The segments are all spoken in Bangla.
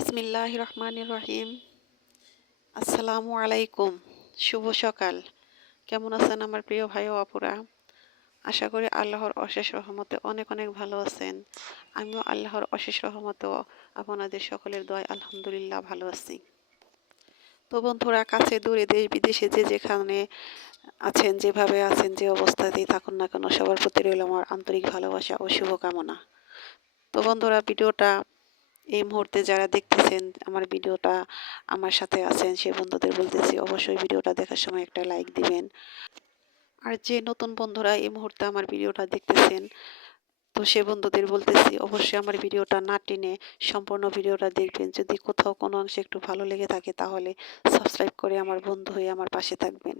বিসমিল্লাহির রহমানির রহিম। আসসালামু আলাইকুম। শুভ সকাল। কেমন আছেন আমার প্রিয় ভাই ও আপুরা? আশা করি আল্লাহর অশেষ রহমতে অনেক অনেক ভালো আছেন। আমিও আল্লাহর অশেষ রহমতেও আপনাদের সকলের দোয়ায় আলহামদুলিল্লাহ ভালো আছি। তো বন্ধুরা, কাছে দূরে দেশ বিদেশে যে যেখানে আছেন, যেভাবে আছেন, যে অবস্থাতেই থাকুন না কেন, সবার প্রতি রইল আমার আন্তরিক ভালোবাসা ও শুভকামনা। তো বন্ধুরা, ভিডিওটা এই মুহূর্তে যারা দেখতেছেন আমার ভিডিওটা, আমার সাথে আছেন, সে বন্ধুদের বলতেছি অবশ্যই ভিডিওটা দেখার সময় একটা লাইক দিবেন। আর যে নতুন বন্ধুরা এই মুহূর্তে আমার ভিডিওটা দেখতেছেন, তো সে বন্ধুদের বলতেছি অবশ্যই আমার ভিডিওটা না টেনে সম্পূর্ণ ভিডিওটা দেখবেন। যদি কোথাও কোনো অংশে একটু ভালো লেগে থাকে তাহলে সাবস্ক্রাইব করে আমার বন্ধু হয়ে আমার পাশে থাকবেন।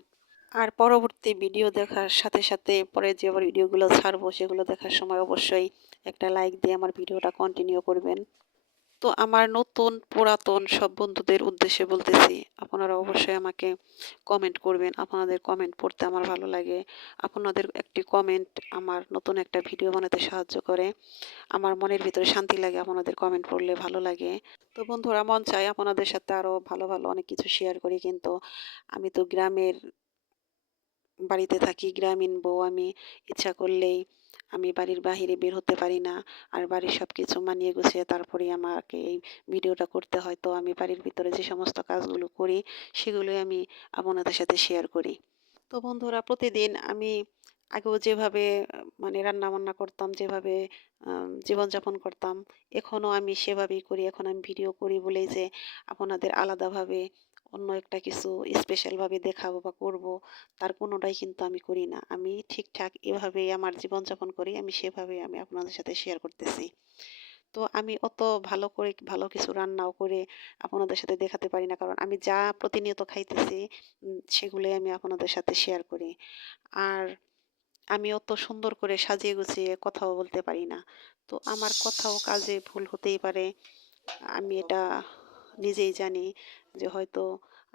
আর পরবর্তী ভিডিও দেখার সাথে সাথে পরে যে আবার ভিডিওগুলো ছাড়বো সেগুলো দেখার সময় অবশ্যই একটা লাইক দিয়ে আমার ভিডিওটা কন্টিনিউ করবেন। তো আমার নতুন পুরাতন সব বন্ধুদের উদ্দেশ্যে বলতেছি, আপনারা অবশ্যই আমাকে কমেন্ট করবেন। আপনাদের কমেন্ট পড়তে আমার ভালো লাগে। আপনাদের একটি কমেন্ট আমার নতুন একটা ভিডিও বানাতে সাহায্য করে। আমার মনের ভিতরে শান্তি লাগে আপনাদের কমেন্ট পড়লে, ভালো লাগে। তো বন্ধুরা, মন চায় আপনাদের সাথে আরও ভালো ভালো অনেক কিছু শেয়ার করি, কিন্তু আমি তো গ্রামের বাড়িতে থাকি, গ্রামীণ বউ আমি। ইচ্ছা করলেই আমি বাড়ির বাহিরে বের হতে পারি না। আর বাড়ির সব কিছু মানিয়ে গুছিয়ে তারপরেই আমাকে এই ভিডিওটা করতে হয়। তো আমি বাড়ির ভিতরে যে সমস্ত কাজগুলো করি সেগুলোই আমি আপনাদের সাথে শেয়ার করি। তো বন্ধুরা, প্রতিদিন আমি আগেও যেভাবে মানে রান্না বান্না করতাম, যেভাবে জীবনযাপন করতাম, এখনও আমি সেভাবেই করি। এখন আমি ভিডিও করি বলেই যে আপনাদের আলাদাভাবে অন্য একটা কিছু স্পেশালভাবে দেখাবো বা করব, তার কোনোটাই কিন্তু আমি করি না। আমি ঠিকঠাক এভাবেই আমার জীবনযাপন করি। আমি সেভাবেই আমি আপনাদের সাথে শেয়ার করতেছি। তো আমি অত ভালো করে ভালো কিছু রান্নাও করে আপনাদের সাথে দেখাতে পারি না, কারণ আমি যা প্রতিনিয়ত খাইতেছি সেগুলোই আমি আপনাদের সাথে শেয়ার করি। আর আমি অত সুন্দর করে সাজিয়ে গুছিয়ে কথাও বলতে পারি না। তো আমার কথাও কাজে ভুল হতেই পারে। আমি এটা নিজেই জানি যে হয়তো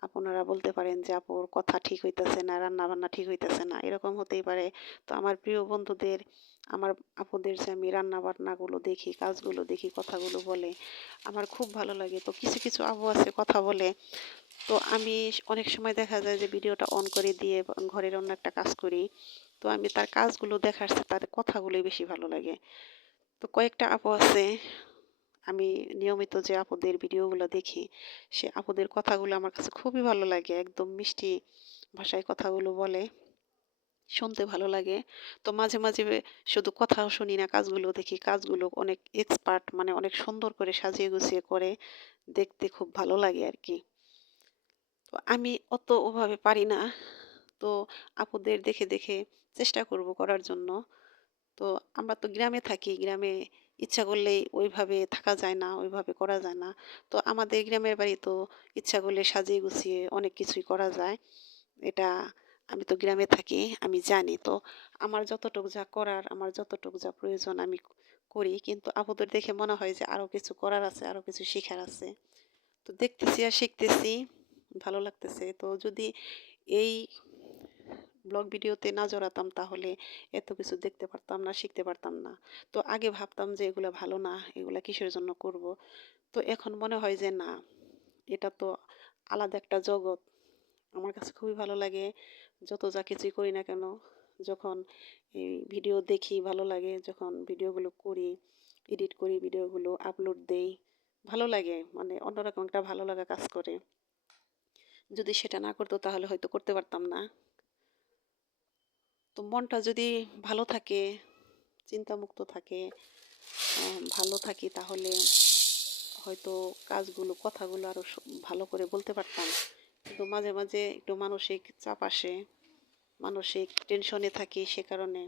আপনারা বলতে পারেন যে আপুর কথা ঠিক হইতেছে না, রান্না বান্না ঠিক হইতেছে না, এরকম হতেই পারে। তো আমার প্রিয় বন্ধুদের, আমার আপুদের যে আমি রান্না বান্নাগুলো দেখি, কাজগুলো দেখি, কথাগুলো বলে, আমার খুব ভালো লাগে। তো কিছু কিছু আপু আছে কথা বলে, তো আমি অনেক সময় দেখা যায় যে ভিডিওটা অন করে দিয়ে ঘরের অন্য একটা কাজ করি। তো আমি তার কাজগুলো দেখার চেয়ে তার কথাগুলোই বেশি ভালো লাগে। তো কয়েকটা আপু আছে, আমি নিয়মিত যে আপুদের ভিডিওগুলো দেখি, সে আপুদের কথাগুলো আমার কাছে খুবই ভালো লাগে। একদম মিষ্টি ভাষায় কথাগুলো বলে, শুনতে ভালো লাগে। তো মাঝে মাঝে শুধু কথাও শুনি না, কাজগুলো দেখি। কাজগুলো অনেক এক্সপার্ট, মানে অনেক সুন্দর করে সাজিয়ে গুছিয়ে করে, দেখতে খুব ভালো লাগে আর কি। তো আমি অত ওভাবে পারি না। তো আপুদের দেখে দেখে চেষ্টা করব করার জন্য। তো আমরা তো গ্রামে থাকি, গ্রামে ইচ্ছা করলেই ওইভাবে থাকা যায় না, ওইভাবে করা যায় না। তো আমাদের গ্রামের বাড়ি তো ইচ্ছা করলে সাজিয়ে গুছিয়ে অনেক কিছুই করা যায়। এটা আমি তো গ্রামে থাকি, আমি জানি। তো আমার যতটুকু যা করার, আমার যতটুকু যা প্রয়োজন আমি করি, কিন্তু আপুদের দেখে মনে হয় যে আরও কিছু করার আছে, আরও কিছু শেখার আছে। তো দেখতেছি আর শিখতেছি, ভালো লাগতেছে। তো যদি এই ব্লগ ভিডিওতে না জড়াতাম তাহলে এত কিছু দেখতে পারতাম না, শিখতে পারতাম না। তো আগে ভাবতাম যে এগুলো ভালো না, এগুলা কিসের জন্য করব। তো এখন মনে হয় যে না, এটা তো আলাদা একটা জগৎ। আমার কাছে খুবই ভালো লাগে। যত যা কিছুই করি না কেন, যখন এই ভিডিও দেখি ভালো লাগে, যখন ভিডিওগুলো করি, এডিট করি, ভিডিওগুলো আপলোড দেই, ভালো লাগে। মানে অন্যরকম একটা ভালো লাগা কাজ করে। যদি সেটা না করতো তাহলে হয়তো করতে পারতাম না। তো মনটা যদি ভালো থাকে, চিন্তামুক্ত থাকে, ভালো থাকি, তাহলে হয়তো কাজগুলো, কথাগুলো আরও ভালো করে বলতে পারতাম। কিন্তু মাঝে মাঝে একটু মানসিক চাপ আসে, মানসিক টেনশনে থাকি, সে কারণে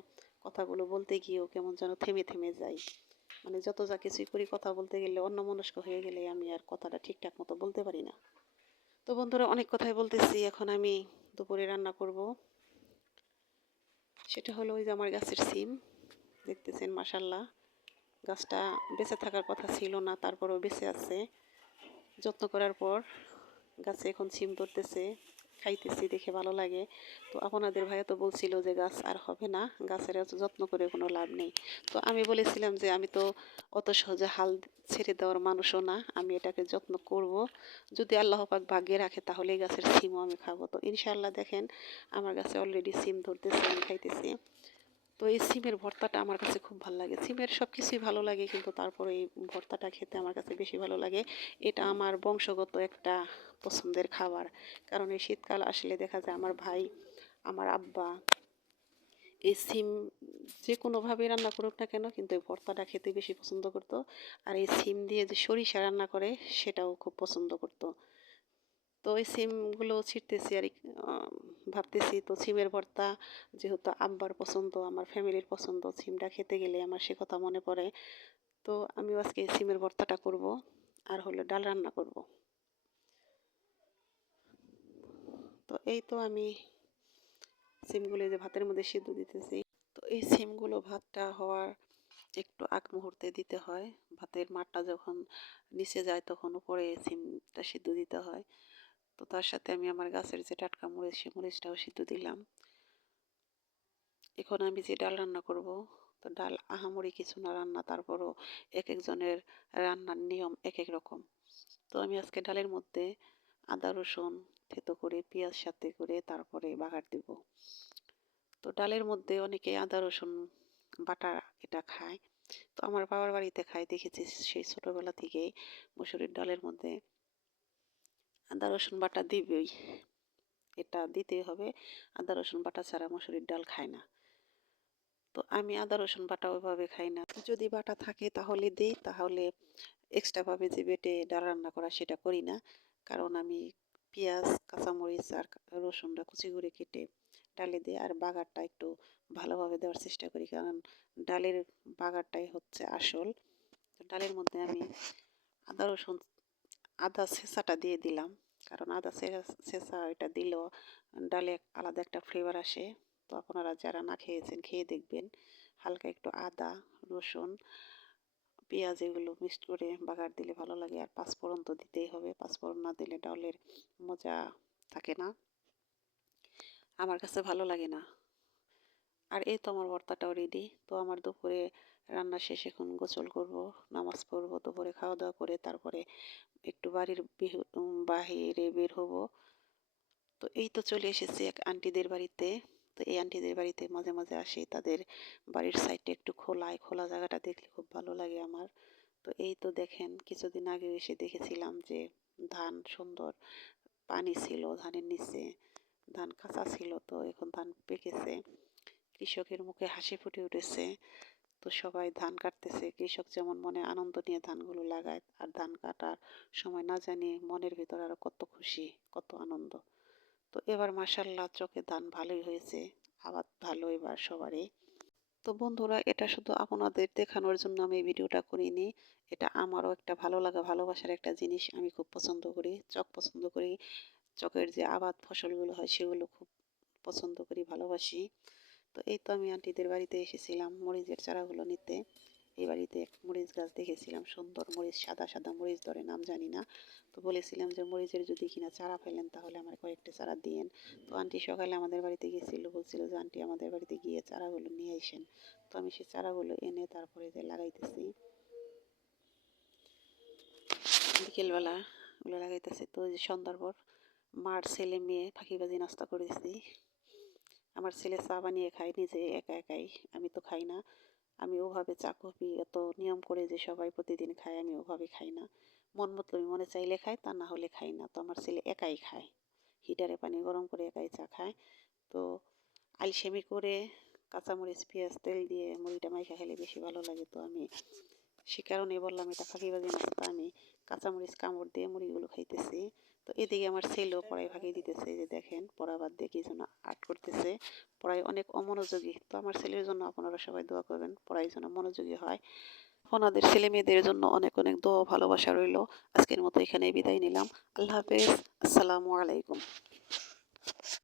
কথাগুলো বলতে গিয়েও কেমন যেন থেমে থেমে যাই। মানে যত যা কিছুই করি, কথা বলতে গেলে অন্যমনস্ক হয়ে গেলে আমি আর কথাটা ঠিকঠাক মতো বলতে পারি না। তো বন্ধুরা, অনেক কথাই বলতেছি। এখন আমি দুপুরে রান্না করব। সেটা হলো ওই যে আমার গাছের সিম, দেখতেছেন মাশাল্লাহ। গাছটা বেঁচে থাকার কথা ছিল না, তারপরেও বেঁচে আছে। যত্ন করার পর গাছে এখন সিম ধরতেছে। খাইতেছি, দেখে ভালো লাগে। তো আপনাদের ভাইয়া তো বলছিল যে গাছ আর হবে না, গাছের এত যত্ন করে কোনো লাভ নেই। তো আমি বলেছিলাম যে আমি তো অত সহজে হাল ছেড়ে দেওয়ার মানুষও না, আমি এটাকে যত্ন করব। যদি আল্লাহ পাক ভাগ্যে রাখে তাহলে এই গাছের সিমও আমি খাবো। তো ইনশাআল্লাহ দেখেন আমার গাছে অলরেডি সিম ধরতেছে, আমি খাইতেছি। তো এই সিমের ভর্তাটা আমার কাছে খুব ভালো লাগে। সিমের সব কিছুই ভালো লাগে, কিন্তু তারপরে এই ভর্তাটা খেতে আমার কাছে বেশি ভালো লাগে। এটা আমার বংশগত একটা পছন্দের খাবার। কারণ এই শীতকাল আসলে দেখা যায় আমার ভাই, আমার আব্বা এই সিম যে কোনোভাবে রান্না করুক না কেন, কিন্তু এই ভর্তাটা খেতে বেশি পছন্দ করতো। আর এই সিম দিয়ে যে সরিষা রান্না করে সেটাও খুব পছন্দ করতো। তো ওই সিমগুলো ছিঁড়তেছি আর ভাবতেছি তো সিমের ভর্তা যেহেতু আব্বার পছন্দ, আমার ফ্যামিলির পছন্দ, সিমটা খেতে গেলে আমার সে কথা মনে পড়ে। তো আমিও আজকে এই সিমের ভর্তাটা করব, আর হলো ডাল রান্না করব। তো এই তো আমি সিমগুলো যে ভাতের মধ্যে সিদ্ধ দিতেছি। তো এই সিমগুলো ভাতটা হওয়ার একটু আগ মুহূর্তে দিতে হয়। ভাতের মাড়টা যখন নিচে যায় তখন উপরে সিমটা সিদ্ধ দিতে হয়। তো তার সাথে আমি আমার গাছের যে টাটকা মরিচ, সে মরিচটাও সিদ্ধ দিলাম। এখন আমি যে ডাল রান্না করব, তো ডাল আহামরি কিছু না রান্না, তারপরও এক একজনের রান্নার নিয়ম এক এক রকম। তো আমি আজকে ডালের মধ্যে আদা রসুন থেতো করে পেঁয়াজ সাথে করে তারপরে বাগার দিব। তো ডালের মধ্যে অনেকে আদা রসুন বাটা এটা খায়। তো আমার বাবার বাড়িতে খাই, দেখেছি সেই ছোটবেলা থেকেই মুসুরির ডালের মধ্যে আদা রসুন বাটা দিবেই, এটা দিতেই হবে। আদা রসুন বাটা ছাড়া মুসুরির ডাল খায় না। তো আমি আদা রসুন বাটা ওইভাবে খাই না, যদি বাটা থাকে তাহলে দিই, তাহলে এক্সট্রাভাবে যে বেটে ডাল রান্না করা সেটা করি না। কারণ আমি পেঁয়াজ কাঁচামরিচ আর রসুনটা কুচি করে কেটে ডালে দিই, আর বাগারটা একটু ভালোভাবে দেওয়ার চেষ্টা করি, কারণ ডালের বাগারটাই হচ্ছে আসল। তো ডালের মধ্যে আমি আদা রসুন আদা ছেঁচাটা দিয়ে দিলাম, কারণ আদা ছেঁচা এটা দিলেও ডালে আলাদা একটা ফ্লেভার আসে। তো আপনারা যারা না খেয়েছেন খেয়ে দেখবেন। হালকা একটু আদা রসুন পেঁয়াজ এগুলো মিক্সড করে বাগার দিলে ভালো লাগে। আর পাঁচফোড়ন তো দিতেই হবে, পাঁচফোড়ন না দিলে ডালের মজা থাকে না, আমার কাছে ভালো লাগে না। আর এই তো আমার ভর্তাটাও রেডি। তো আমার দুপুরে রান্না শেষ, এখন গোসল করব, নামাজ পড়বো, দুপুরে খাওয়া দাওয়া করে তারপরে একটু বাড়ির বাহিরে বের হব। তো এই তো চলে এসেছি এক আন্টিদের বাড়িতে। তো এই আন্টিদের বাড়িতে মাঝে মাঝে আসি, তাদের বাড়ির সাইডটা একটু খোলা জায়গাটা দেখলে খুব ভালো লাগে আমার। তো এই তো দেখেন কিছুদিন আগে এসে দেখেছিলাম যে ধান সুন্দর পানি ছিল ধানের নিচে, ধান কাঁচা ছিল, তো এখন ধান পেকেছে, কৃষকের মুখে হাসি ফুটে উঠেছে। তো সবাই ধান কাটতেছে, কৃষক যেমন মনে আনন্দ নিয়ে ধানগুলো লাগায়, আর ধান কাটার সময় না জানি মনের ভিতর আরো কত খুশি, কত আনন্দ। তো এবার মাশাল্লাহ চোখে ধান ভালোই হয়েছে, আবাদ ভালো এবার সবারই। তো বন্ধুরা, এটা শুধু আপনাদের দেখানোর জন্য আমি এই ভিডিওটা করিনি, এটা আমারও একটা ভালো লাগা ভালোবাসার একটা জিনিস। আমি খুব পছন্দ করি, চক পছন্দ করি, চকের যে আবাদ ফসলগুলো হয় সেগুলো খুব পছন্দ করি, ভালোবাসি। তো এই তো আমি আন্টিদের বাড়িতে এসেছিলাম মরিচের চারাগুলো নিতে। এই বাড়িতে এক মরিচ গাছ দেখেছিলাম, সুন্দর মরিচ, সাদা সাদা মরিচ ধরে, নাম জানি না। তো বলেছিলাম যে মরিচের যদি কিনা চারা ফেলেন তাহলে আমার কয়েকটা চারা দিয়েন। তো আন্টি সকালে আমাদের বাড়িতে গিয়েছিল, বলছিল যে আন্টি আমাদের বাড়িতে গিয়ে চারাগুলো নিয়ে আসেন। তো আমি সেই চারাগুলো এনে তারপরে যে লাগাইতেছি, বিকেলবেলা ওগুলো লাগাইতেছি। তো যে সন্ধ্যার পর মার ছেলে মেয়ে ফাঁকিবাজি নাস্তা করেছি। আমার ছেলে চা বানিয়ে খায় নিজে একা একাই, আমি তো খাই না। আমি ওভাবে চা কফি এত নিয়ম করে যে সবাই প্রতিদিন খায়, আমি ওভাবে খাই না। মন মতো মনে চাইলে খাই, তা না হলে খাই না। তো আমার ছেলে একাই খায়, হিটারে পানি গরম করে একাই চা খায়। তো আলসেমি করে কাঁচামরিচ পেঁয়াজ তেল দিয়ে মুড়িটা মাইখা খেলে বেশি ভালো লাগে। তো আমি সে কারণে বললাম এটা ফাঁকিবাজি নাস্তা, আমি কাঁচামরিচ কামড় দিয়ে মুড়িগুলো খাইতেছি। তো এদিকে আমার ছেলেও পড়ায় ফাঁকি দিতেছে, যে দেখেন পড়া বাদ দিয়ে কি যেন আর্ট করতেছে, পড়ায় অনেক অমনোযোগী। তো আমার ছেলের জন্য আপনারা সবাই দোয়া করবেন, পড়ায় যেন মনোযোগী হয়। ওনাদের ছেলে মেয়েদের জন্য অনেক অনেক দোয়া ভালোবাসা রইল। আজকের মতো এখানেই বিদায় নিলাম। আল্লাহ হাফেজ, আসসালামু আলাইকুম।